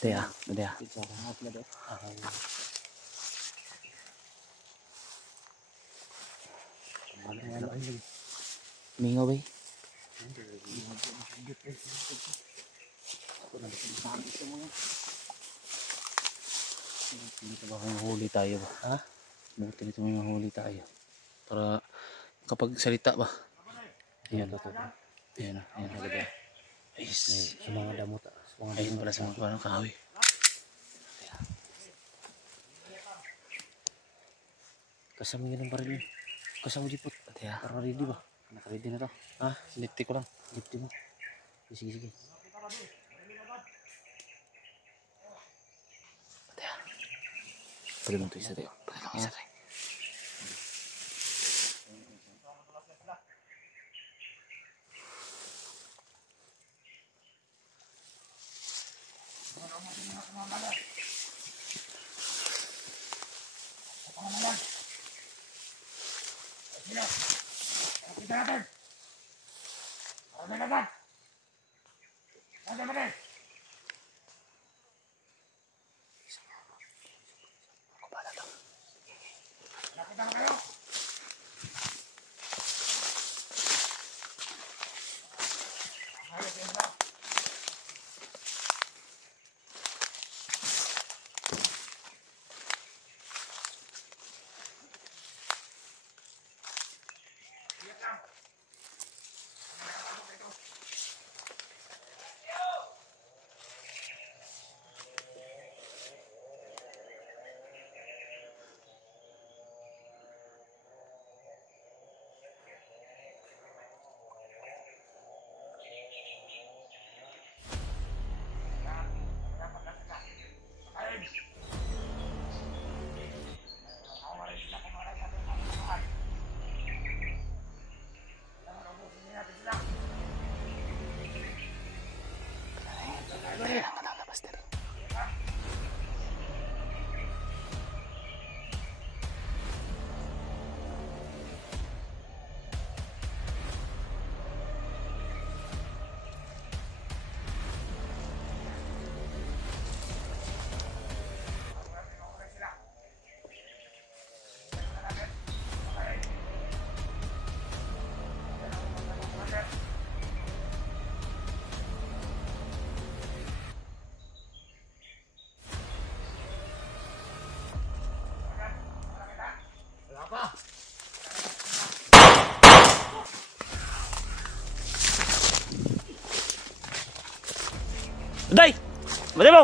Dia. Mingaw ba? Dito ba kung mahuli tayo ba? Ha? Buti dito may mahuli tayo. Para kapag salita ba? Ayan. Ayan. Ayan. Ayos. Sa mga damot. Ayun pala sa mga kahoy. Kasama nyo ng baril. Kasama dipot. Para ready ba? Naka-ready na to. Ha? Lipti ko lang. Lipti mo. Sige. Pwede mo ito isa tayo. Pwede lang isa tayo. Day! Balik mo!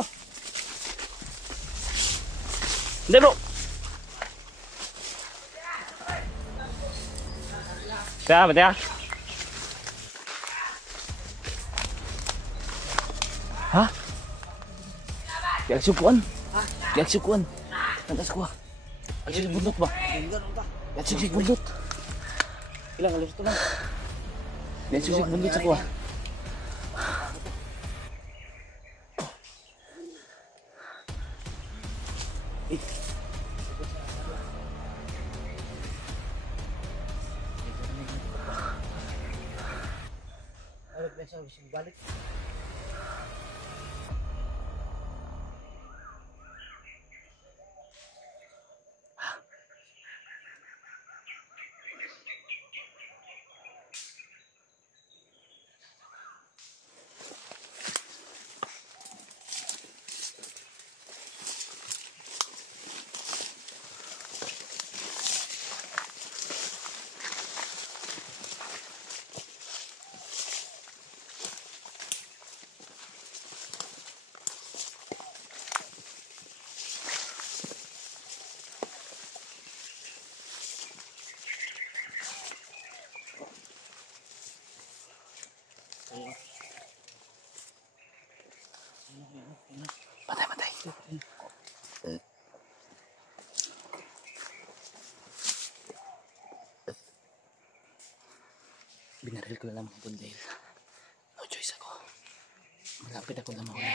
Hindi bro! Bati. Ha? Diagsukuan? Diagsukuan? Nantas ko ah. Agsig bundot ba? Agsig bundot. Ilang alis ito lang. Agsig bundot sa kuha. Balik. Patay. Binaril ko na lang mga bundel. No choice. Malapit ako na mahuli.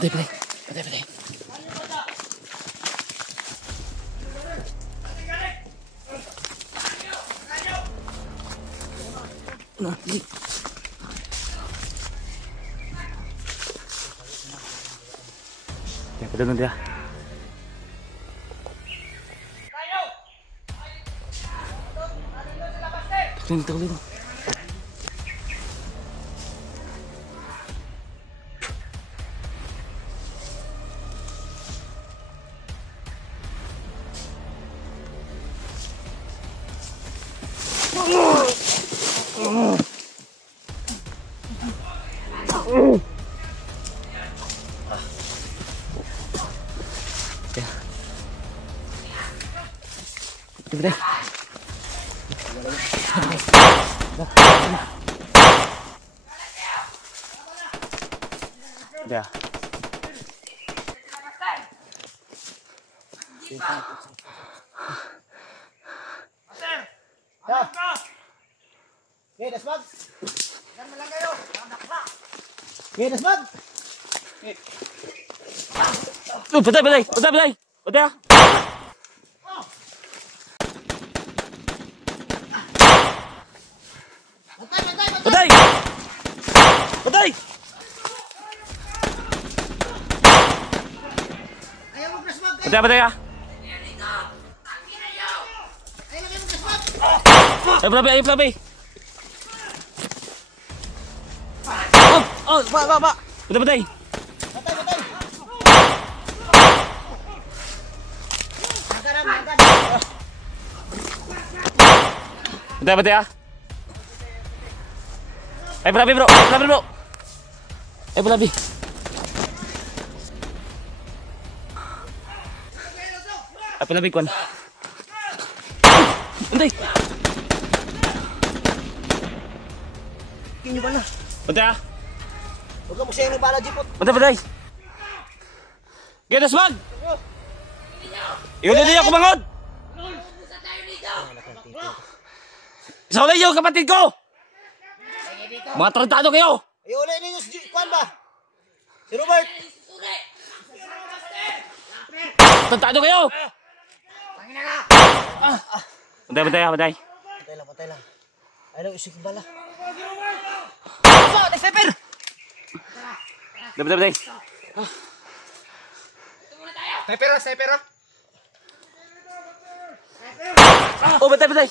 Patay. Nah, ini. Ya, betul dia. Tuloy. Betul. Ya. Dasmag. Yan mo lang kayo. Dasmag. Patay. Ayaw mo Dasmag. Patay ah. Ay, Flabi. Oh, Pak. Patay. Patay ah. Ay, Flabi bro. Ay, Flabi. Ay, Flabi kuan. Patay. Kinyo ba na? Patay ah. Huwag ka mo siya yung bala, Jipot. Patay. Get us man. Iyon din ako bangod. Isa ulit yung kapatid ko. Mga tarantado kayo. Ay, ulit ninyo si Juan ba? Si Robert. Tarantado kayo. Patay. Patay lang. Ay, lang, isip bala. Sniper. Patay. Sniper. Oh, patay. Patay.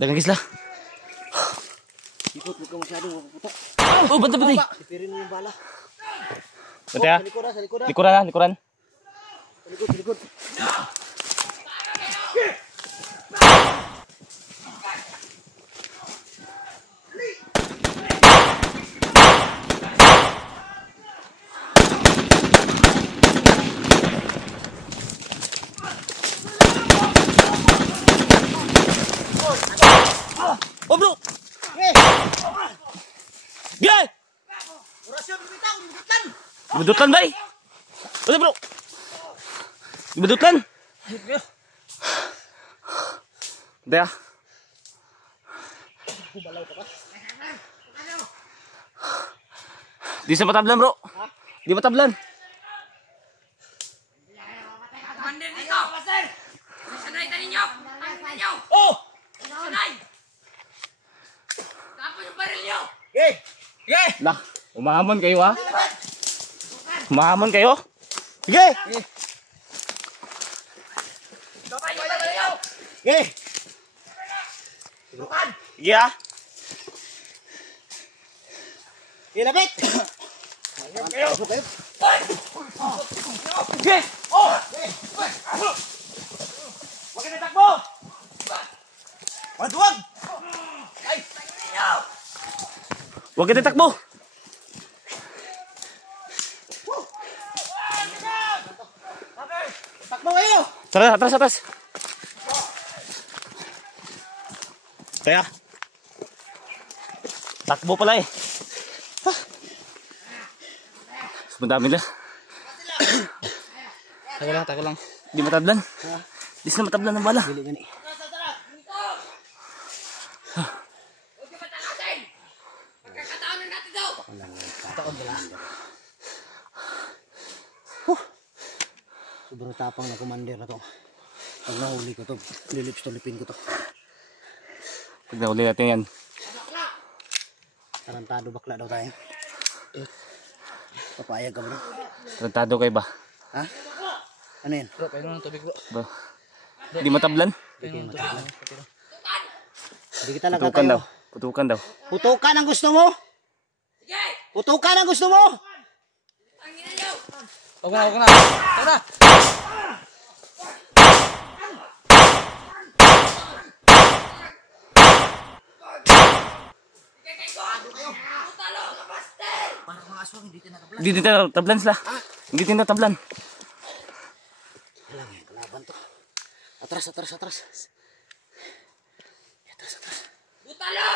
Dagang kisla. Jipot, huwag ka masyado. Puta. Oh, patay. Sipirin mo yung bala. Patay ah. Sa likod. Likuran. Sa likod. Oh, bro. Gay. Orasyon, bitaw, limutan. Bedutlan, bay. Udah, bro. Bedutlan. Udah ya. Di sa matablan, bro. Di matablan. Komander dito! Sanay tali nyo! Oh! Sanay! Tapon yung baril nyo! Lah, umahamon kayo ha. Umahamon kayo. Sige. Tapon yung baril nyo! Sige ah. Ilapit! Sige! Oh! Huwag ka natakbo! Maduwag! Huwag ka tatakbo! Takbo kayo! Tara, atras, atras! Kaya, takbo pala eh. Madami na. Tago lang. Di matablan. Di sila matablan ng bala. Dili gani. Huwag ka matakasin! Pagkakataon na natin daw! Sobrang tapang na commander na to. Pag nahuli ko to, lilips-tulipin ko to. Pag nahuli natin yan. Tarantado bakla daw tayo. Papayag ka bro. Tratado kayo ba? Ha? Ano yan? Bro. Di matablan? Hindi kita talaga Putukan daw. tayo. Putukan daw. Putukan ang gusto mo? Sige! Putukan ang gusto mo? Ang ina nyo! Huwag na. Tara! Sige kay ko! Putalo ka, master! Parang mga aswang, hindi tinakabla. Hindi din tablan sila. Hindi din tablan. Alam yan, kalaban to. Atras, atras, atras. Atras, atras. Putalo!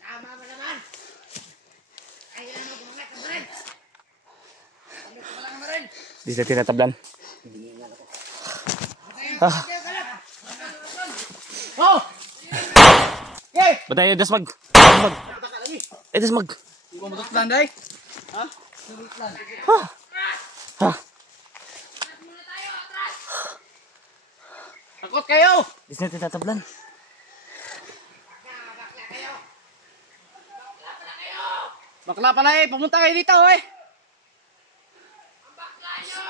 Tama mo naman! Kailan mo bumangat ka rin? Ano ka lang rin? Hindi sila tinatablan. Oh! Yay! Ba tayo dasmag? Dasmag. Dasmag. Hindi mo matuklan, day? Ha? Ha? Muna tayo, atras! Takot kayo! Hindi sila tinatablan. Bakla kayo! Bakla kayo! Bakla pala eh, pumunta kayo dito eh. Ang bakla nyo!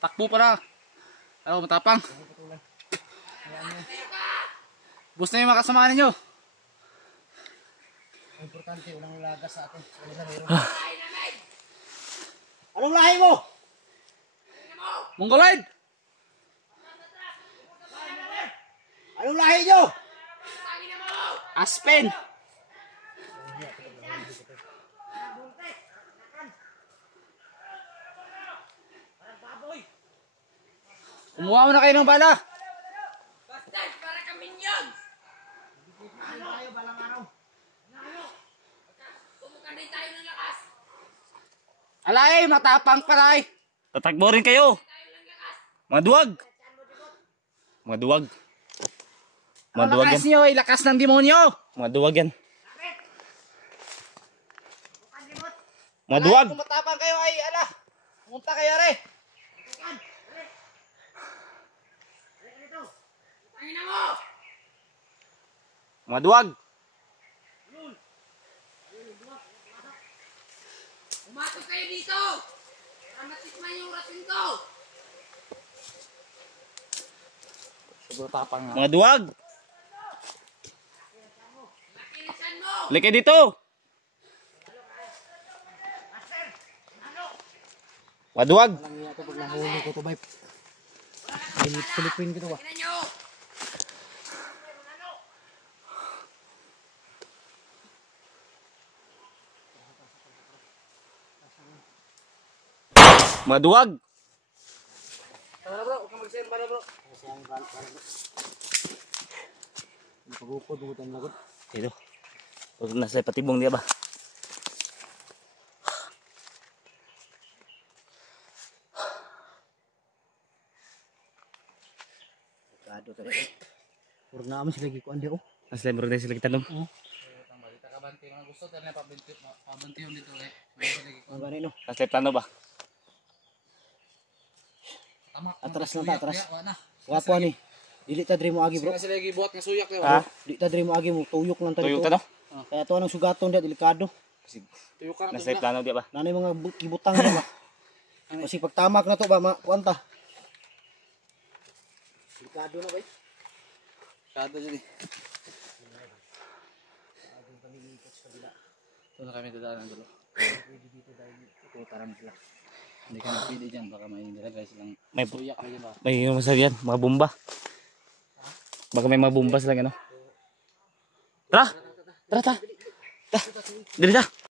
Takbo pala. Ano, matapang. Bus na yung makasama ninyo. Importante, walang lagas sa atin. Ay namin! Anong lahi mo? Mongoloid! Anong lahi nyo? Tangin na mo! Aspen! Kumuha mo na kayo ng bala. Bastard! Para kami yun! Tumukan din tayo ng lakas! Alay, matapang palay. Tatakbo rin kayo. Tayo ng lakas! Mga duwag. Mga duwag. Mga Ang duwag lakas yan. nyo, ilakas ng demonyo. Mga duwag yan. Mga duwag. Kung matapang kayo ay, pumunta kayo re. Tangin na mo! Mga duwag. Umatok kayo dito! Para matikman yung rasin ko! Siguro tapang nga. Mga duwag. Nakilisan mo! Halika dito. Mga duwag. Lang niya ito pag nahuli ko ito, bay. Pilipin ko ito ba? Tingnan nyo! Mga duwag. Para bro, huwag kang mag-send para bro. Sayang para bro. Napagupod, bukod ang lagot. Dito. Huwag nasa patibong niya ba? Kado tadi. Puro naman sila gikuan di oh. Nasa lemro na sila kitanong. Kita kabanti mga gusto tadi pabanti yung dito eh. Ang ganino. Nasa plano ba? Atras na ta, atras. Gapo ni. Dili ta diri mo agi bro. Sila gibuhat nga suyak niya. Ha? Di ta diri mo agi mo tuyok lang tadi. Tuyok ta no? Kaya to anong sugaton dia delikado. Tuyukan na Nasa plano di ba? Nanay mga kibutang na ba. Kasi pagtamak na to ba kuanta. Delikado na ba? Kada dyan eh. Ito na kami dadaan ng dulo. Tututaran sila. Hindi ka nagpili dyan, baka may nilagay silang suyak na gano'n. May masabi yan, mga bomba. Baka may mga bomba sila ano. Tara! Tara, tara! Tara! Dili ta!